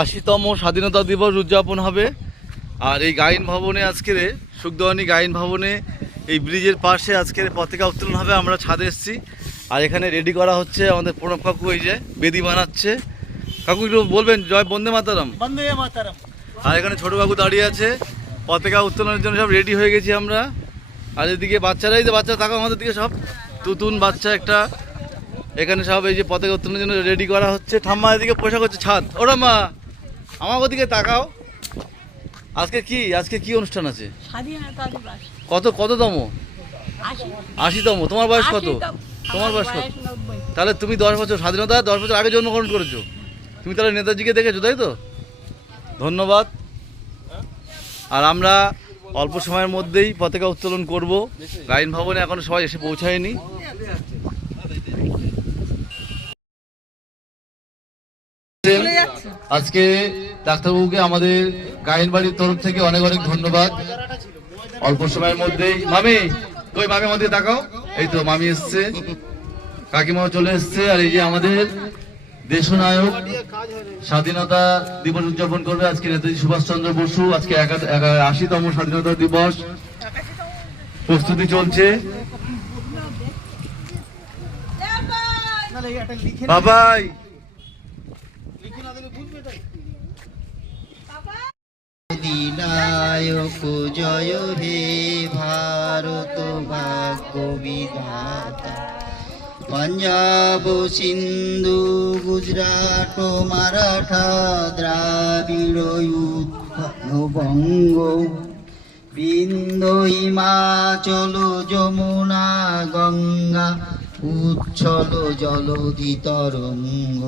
80তম স্বাধীনতা দিবস উদযাপন হবে। আর এই গায়ন ভবনে আজকের সুখদেওয়ানী গায়ন ভবনে এই ব্রিজের পাশে আজকের পতাকা উত্তোলন হবে। আমরা ছাদে এসেছি আর এখানে রেডি করা হচ্ছে। আমাদের প্রণব কাকু এই যে বেদি বানাচ্ছে। কাকু একটু বলবেন জয় বন্দে মাতারাম। বন্দে মাতারাম। আর এখানে ছোট কাকু দাঁড়িয়ে আছে। পতাকা উত্তোলনের জন্য সব রেডি হয়ে গেছি আমরা। আর এদিকে বাচ্চারাই যে বাচ্চা থাকো আমাদের দিকে সব তুতুন বাচ্চা একটা এখানে সব এই যে পতাকা উত্তোলনের জন্য রেডি করা হচ্ছে। ঠাম্মা এদিকে পোশাক হচ্ছে ছাদ। ওরা মা আমার ওদিকে তাকাও। আজকে কি অনুষ্ঠান আছে? কততম? 80তম। তোমার বয়স কত? তোমার বয়স কত? তাহলে তুমি 10 বছর স্বাধীনতা 10 বছর আগে জন্মগ্রহণ করেছো। তুমি তাহলে নেতাজিকে দেখেছো, তাই তো? ধন্যবাদ। আর আমরা অল্প সময়ের মধ্যেই পতাকা উত্তোলন করব। গায়ন ভবনে এখনো সবাই এসে পৌঁছায়নি। আজকে ডাক্তারবাবুকে আমাদের গায়ন বাড়ির তরফ থেকে অনেক অনেক ধন্যবাদ। অল্প সময়ের মধ্যেই মামি আমাদের তাকাও। এই তো মামি এসছে, কাকিমাও চলে এসছে। আর এই যে আমাদের দেশনায়ক স্বাধীনতা দিবস উদযাপন করবে আজকে নেতাজি সুভাষচন্দ্র বসু। আজকে 80তম স্বাধীনতা দিবস প্রস্তুতি চলছে। বাবাই অধিনায়ক জয় হে ভারত ভাগ্য বিধাতা, পাঞ্জাব সিন্ধু গুজরাট মারাঠা দ্রাবিড় উৎকল বঙ্গ, বিন্ধ্য হিমাচল যমুনা গঙ্গা উচ্ছল জলধি তরঙ্গ,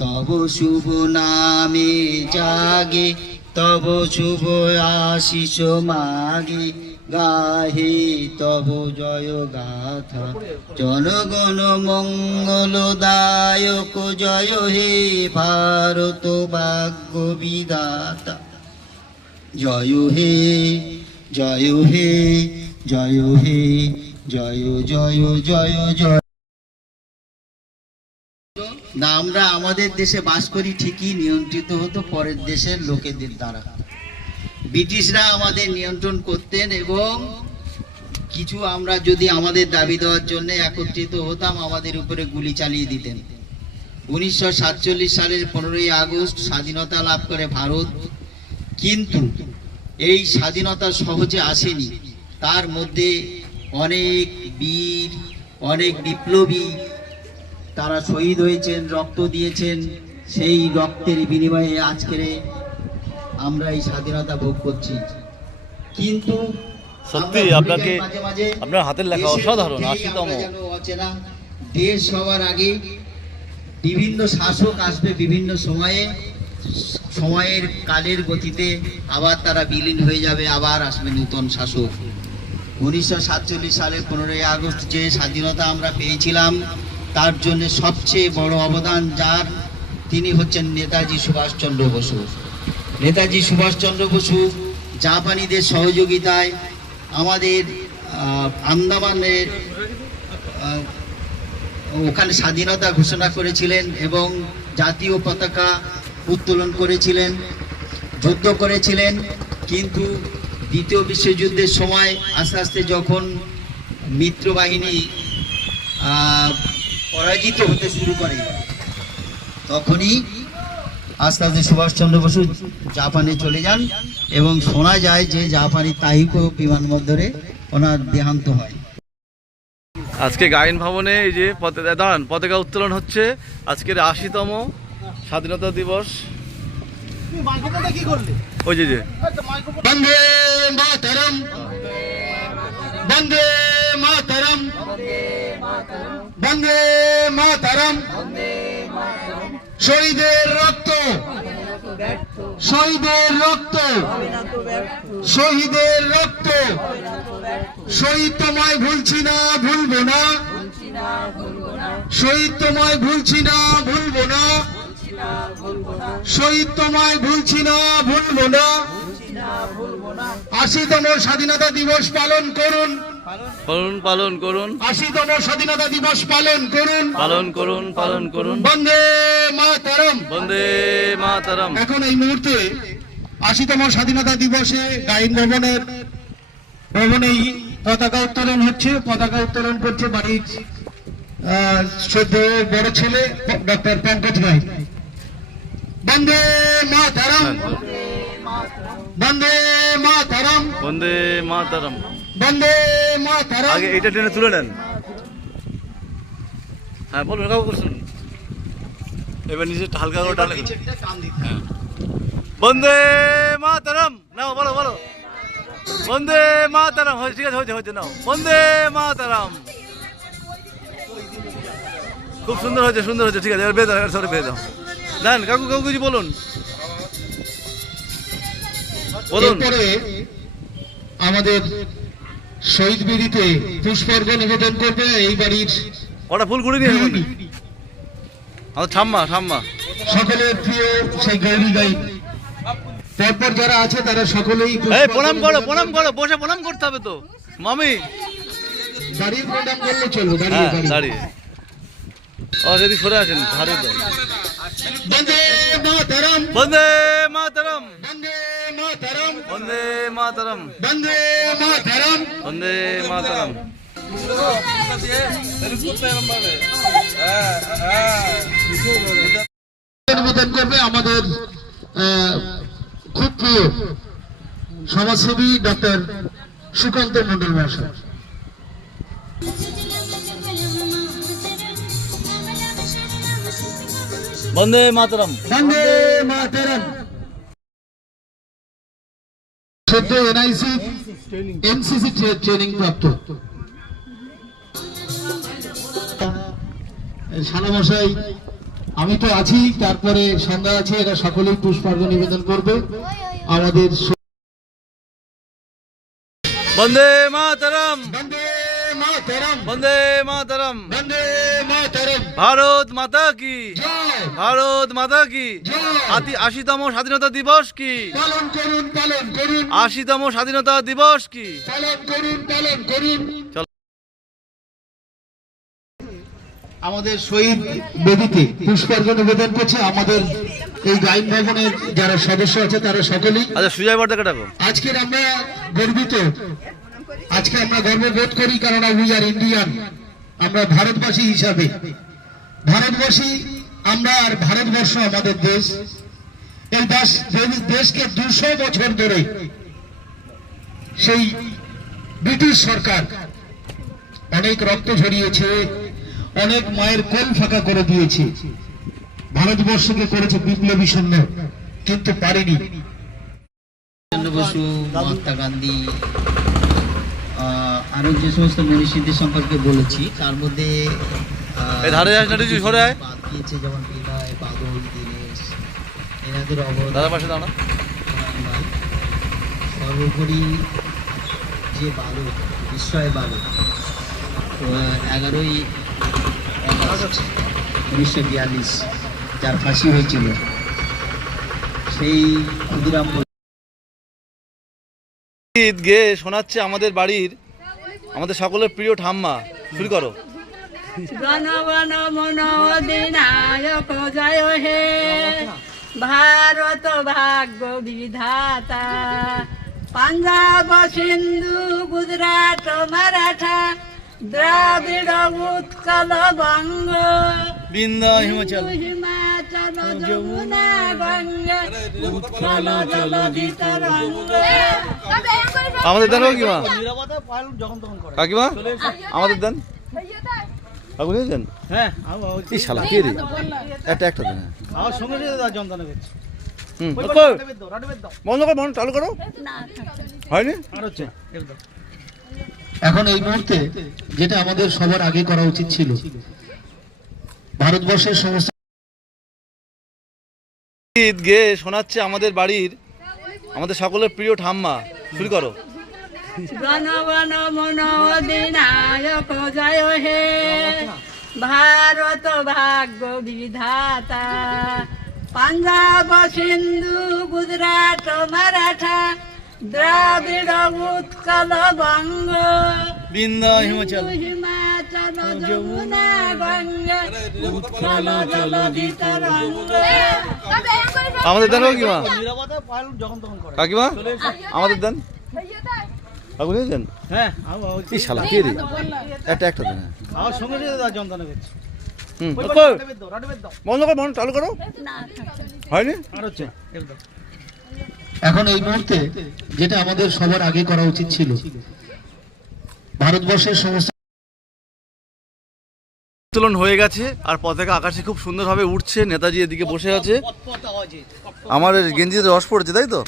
তব শুভ নামে জাগে তব শুভ আশিস মাগে, গাহে তব জয় গাথা জনগণ মঙ্গলদায়ক জয় হে ভারত ভাগ্য বিধাতা, জয় হে জয় হে জয় হে জয় জয় জয় জয়। না, আমরা আমাদের দেশে বাস করি ঠিকই, নিয়ন্ত্রিত হতো পরের দেশের লোকেদের দ্বারা। ব্রিটিশরা আমাদের নিয়ন্ত্রণ করতেন এবং কিছু আমরা যদি আমাদের দাবি দেওয়ার জন্য একত্রিত হতাম আমাদের উপরে গুলি চালিয়ে দিতেন। 1947 সালের 15ই আগস্ট স্বাধীনতা লাভ করে ভারত। কিন্তু এই স্বাধীনতা সহজে আসেনি। তার মধ্যে অনেক বীর, অনেক বিপ্লবী তারা শহীদ হয়েছেন, রক্ত দিয়েছেন। সেই রক্তের বিনিময়ে আজকের আমরা এই স্বাধীনতা ভোগ করছি। কিন্তু সত্যি আপনাকে আপনার হাতের লেখা অসাধারণ। 80তম অচেনা দেশ হওয়ার আগে বিভিন্ন শাসক আসবে, বিভিন্ন সময়ের কালের গতিতে আবার তারা বিলীন হয়ে যাবে, আবার আসবে নতুন শাসক। 1947 সালের 15ই আগস্ট যে স্বাধীনতা আমরা পেয়েছিলাম তার জন্য সবচেয়ে বড় অবদান যার, তিনি হচ্ছেন নেতাজি সুভাষচন্দ্র বসু। নেতাজি সুভাষচন্দ্র বসু জাপানিদের সহযোগিতায় আমাদের আন্দামানের ওখানে স্বাধীনতা ঘোষণা করেছিলেন এবং জাতীয় পতাকা উত্তোলন করেছিলেন, যুদ্ধ করেছিলেন। কিন্তু দ্বিতীয় বিশ্বযুদ্ধের সময় আস্তে আস্তে যখন মিত্রবাহিনী পরাজিত হতে শুরু করে তখনই আস্তে আস্তে সুভাষচন্দ্র বসু জাপানে চলে যান এবং শোনা যায় যে জাপানি তাইকো বিমানবন্দরে ওনার দেহান্ত হয়। আজকে গায়ন ভবনে এই যে পতাকা উত্তোলন হচ্ছে আজকের 80তম স্বাধীনতা দিবস। ওই যে বন্দে মাতরম, বন্দে মাতরম, বন্দে মাতরম। শহীদের রক্ত, শহীদের রক্ত, শহীদের রক্ত, শহীদ তোমায় ভুলছি না ভুলবো না, শহীদ তোমায় ভুলছি না ভুলবো না, শহীদ তোমায় ভুলছি না ভুলবো না। 80তম স্বাধীনতা দিবস পালন করুন, পালন করুন। 80তম স্বাধীনতা দিবস পালন করুন, পালন করুন। বন্দে মাতরম, বন্দে মা মাতরম। এখন এই মুহূর্তে ৮০তম স্বাধীনতা দিবসে গাইন ভবনেই পতাকা উত্তোলন হচ্ছে। পতাকা উত্তোলন করছে বাড়ির শ্রদ্ধেয় বড় ছেলে ডক্টর পঙ্কজ রায়। বন্দে মাতরম, বন্দে মাতরম, বন্দে মাতরম। বন্দে মাতরম। আগে এটা টেনে তুলে নেন। হ্যাঁ বলুন, কাউ করছেন এবার নিজে হালকা করে টানে। হ্যাঁ। বন্দে মাতরম নাও, বলো বলো বন্দে মাতরম। হয়েছে, ঠিক আছে, হয়েছে হয়েছে, নাও বন্দে মাতরম। খুব সুন্দর হয়েছে, সুন্দর হয়েছে, ঠিক আছে, এবার বেয়ে দাও, সরে বেয়ে দাও। দেন কাকু, কাকু কিছু বলুন, বলুন। এরপরে আমাদের শহীদ বেদিতে পুষ্পার্ঘ নিবেদন করবে এই বাড়ির ওটা ফুল কুড়ি নিয়ে আমার ঠাম্মা, ঠাম্মা। সকলের প্রিয় সেই গৌরী গাই। তারপর যারা আছে তারা সকলেই এই প্রণাম করো, প্রণাম করো, বসে প্রণাম করতে হবে তো মামি। দাঁড়িয়ে প্রণাম করলে চলবে, দাঁড়িয়ে হ্যাঁ দাঁড়িয়ে। দাঁড়িয়ে। ও যদি সরে আসেন ধারে তো। বন্দে মাতরম, বন্দে মাতরম, বন্দে মাতরম, বন্দে মাতরম, বন্দে মাতরম। বন্দে মাতরম। নিবেদন করবে আমাদের খুব প্রিয় সমাজসেবী ডক্টর সুকান্ত মন্ডল মহাশয়। বন্দে মাতরম। বন্দে মাতরম। সদ্য এনআইসি এনসিসি ট্রেনিং প্রাপ্ত সানামশাই, আমি তো আছি, তারপরে সন্ধ্যা আছে, এরা সকলেই পুষ্পার্ঘ নিবেদন করবে আমাদের। বন্দে মাতরম, বন্দে মাতরম, বন্দে মাতরম। বন্দে মাতরম। ভারত মাতা কি, জয়, ভারত মাতা কি। জয়। ৮০তম স্বাধীনতা দিবস কি, পালন করুন, পালন করুন, ৮০তম স্বাধীনতা দিবস কি। পালন করুন, পালন করুন। চলো। আমাদের শহীদ বেদিতে পুষ্পার্ঘ নিবেদন করছে আমাদের এই গাইন ভবনের যারা সদস্য আছে তারা সকলেই। আচ্ছা সুজয় বর্দাকে ডাকো। আজকের আমরা গর্বিত, আজকে আমরা গর্ববোধ করি, কারণ উই আর ইন্ডিয়ান। আমরা ভারতবাসী হিসাবে, ভারতবাসী আমরা, আর ভারতবর্ষ আমাদের দেশ। এই দেশকে ২০০ বছর ধরে সেই ব্রিটিশ সরকার অনেক রক্ত ঝরিয়েছে, অনেক মায়ের কোল ফাঁকা করে দিয়েছে, ভারতবর্ষকে করেছে বিপ্লবী সৈন্য, কিন্তু পারেনি। বসু, মহাত্মা গান্ধী, আরো যে সমস্ত মনীষীদের সম্পর্কে বলেছি, তার মধ্যে এই ধারে যাস না, তুই সরে আয়। বাদ দিয়েছে যেমন বিনয়, বাদল, দীনেশ, এনাদের দাদা পাশে দাঁড়া। সর্বোপরি যে বালক, বিস্ময় বালক, 11ই আগস্ট 1942 যার ফাঁসি হয়েছিল, সেই ক্ষুদিরাম গীত গেয়ে শোনাচ্ছে আমাদের বাড়ির, আমাদের সকলের প্রিয় ঠাম্মা। শুরু করো। গণ গণ মন অধিনায়ক জয় হে, ভারত ভাগ্য বিধাতা। পাঞ্জাব, সিন্ধু, গুজরাট, মারাঠা, দ্রাবিড়, উৎকল, বঙ্গ, বৃন্দা, হিমাচল, হিমাচল, যমুনা, গঙ্গা, উৎকল জলধি তরঙ্গ। আমাদের দেন কাকিমা, কাকিমা আমাদের দেন, কাকু দিয়েছেন। হ্যাঁ এই শালা কে রে, একটা একটা দেন। আমার সঙ্গে যন্ত্রণা করছে। বন্ধ করো, বন্ধ চালু করো। হয়নি আর হচ্ছে এখন এই মুহূর্তে যেটা আমাদের সবার আগে করা উচিত ছিল, ভারতবর্ষের সমস্ত গীত গেয়ে শোনাচ্ছে আমাদের বাড়ির, আমাদের সকলের প্রিয় ঠাম্মা। শুরু করো। গণ গণ মন অধিনায়ক জয় হে, ভারত ভাগ্য বিধাতা। পাঞ্জাব, সিন্ধু, গুজরাট, মারাঠা, দ্রাবিড়, উৎকল, বঙ্গ, বৃন্দা, হিমাচল, হিমাচল, যমুনা, গঙ্গা, উৎকল জলধি তরঙ্গ। আমাদের দেন কাকিমা, নিরাপত্তা পালন যখন তখন করে। কাকিমা চলে এসো। আমাদের দেন, কাকু দেন। হ্যাঁ এই শালা কে রে, একটা দেন। আমার সঙ্গে নিয়ে দাও যন্ত্রণা করছে। হুম, ওই কই? রাটে দাও, রাটে দাও। বন্ধ করো, বন্ধ চালু করো। হয়নি? আর হচ্ছে এর দাও। এখন এই মুহূর্তে যেটা আমাদের সবার আগে করা উচিত ছিল, ভারতবর্ষের সমস্ত উত্তোলন হয়ে গেছে আর পতাকা আকাশে খুব সুন্দরভাবে উঠছে। নেতাজি এদিকে বসে আছে, আমার গেঞ্জিতে রস পড়েছে, তাই তো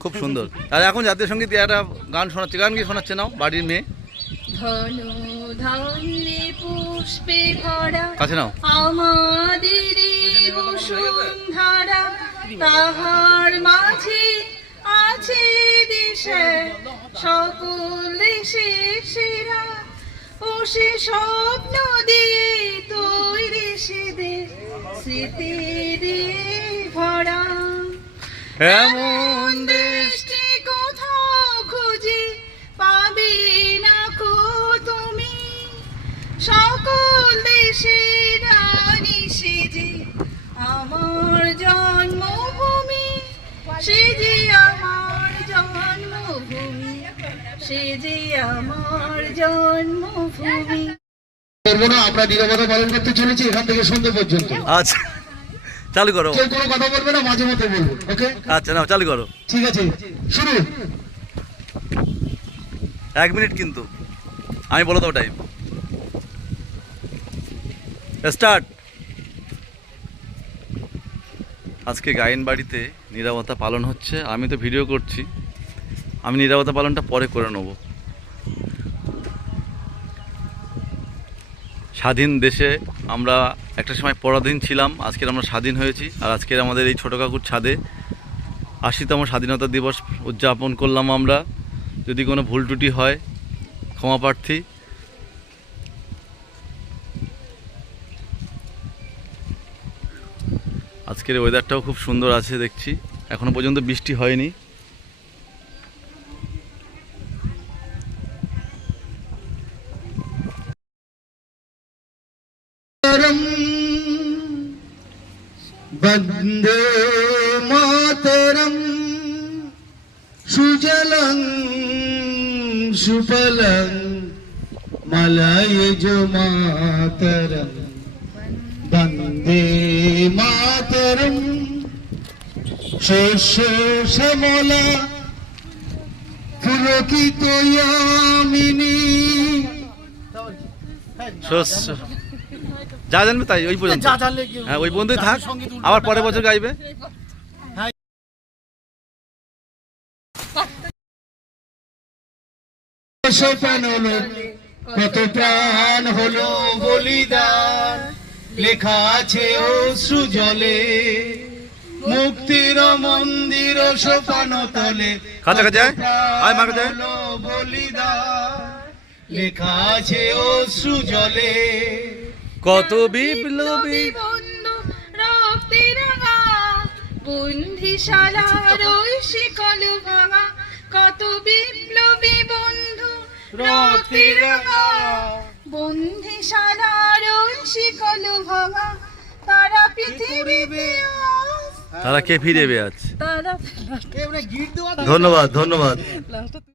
খুব সুন্দর। আর এখন জাতীয় সঙ্গীত একটা গান শোনাচ্ছে, গান কি শোনাচ্ছে নাও, বাড়ির মেয়ে ধনু ধান্যে পুষ্পে ভরা কাছে নাও। আমাদের বসুন্ধরা, তাহার মাঝে আছে দেশে সকল দেশের সেরা, ও সে স্বপ্ন দিয়ে তৈরি সে দেশ স্মৃতি দিয়ে ভরা। এমন দেশ দেশটি কোথাও খুঁজে পাবে না কো তুমি, সকল দেশের রানী সেজে আমার জন্মভূমি, সে যে আমার জন্মভূমি, সে যে আমার জন্মভূমি। করবো না, আমরা নিরাপত্তা পালন করতে চলেছি এখান থেকে সন্ধ্যে পর্যন্ত। আচ্ছা চালু করো। কেউ কোনো কথা বলবে না, মাঝে মধ্যে বলবো, ওকে? আচ্ছা নাও চালু করো। ঠিক আছে, শুরু। 1 মিনিট কিন্তু, আমি বলে দেবো টাইম স্টার্ট। আজকে গায়েন বাড়িতে নিরাপত্তা পালন হচ্ছে, আমি তো ভিডিও করছি, আমি নিরাপত্তা পালনটা পরে করে নেব। স্বাধীন দেশে আমরা একটা সময় পরাধীন ছিলাম, আজকের আমরা স্বাধীন হয়েছি। আর আজকের আমাদের এই ছোটো কাকুর ছাদে 80তম স্বাধীনতা দিবস উদযাপন করলাম আমরা। যদি কোনো ভুল ত্রুটি হয় ক্ষমা প্রার্থী। আজকের ওয়েদারটাও খুব সুন্দর আছে দেখছি, এখনো পর্যন্ত বৃষ্টি হয়নি। বন্দে মাতরম সুজলং সুফলং মলয়জ মাতরম, বন্দে মাতরম শস্য শ্যামলা পুলকিত ইয়ামিনী। শস্য যা জানবে তাই ওই পর্যন্ত, যা জানলে কি- হ্যাঁ ওই পর্যন্তই থাক, সঙ্গীত উল্টো আবার পরের বছর গাইবে। সোপান হলো কত প্রাণ হলো বলিদান, লেখা আছে অশ্রু জলে মুক্তির মন্দির সোপান তলে, কাছাকাছি আয়, আয় মা কাছে আয়। হলো বলিদান, লেখা আছে অশ্রু জলে। কত বিপ্লবী বন্ধু রক্তে রাঙা, বন্দিশালার ওই শিকল ভাঙা, কত বিপ্লবী বন্ধু রক্তে রাঙা, বন্দিশালার ওই শিকল ভাঙা, তারা পৃথিবীতে আজ, তারা কে ফিরে আছে। তারা এবারে গিট দেওয়া ধন্যবাদ ধন্যবাদ।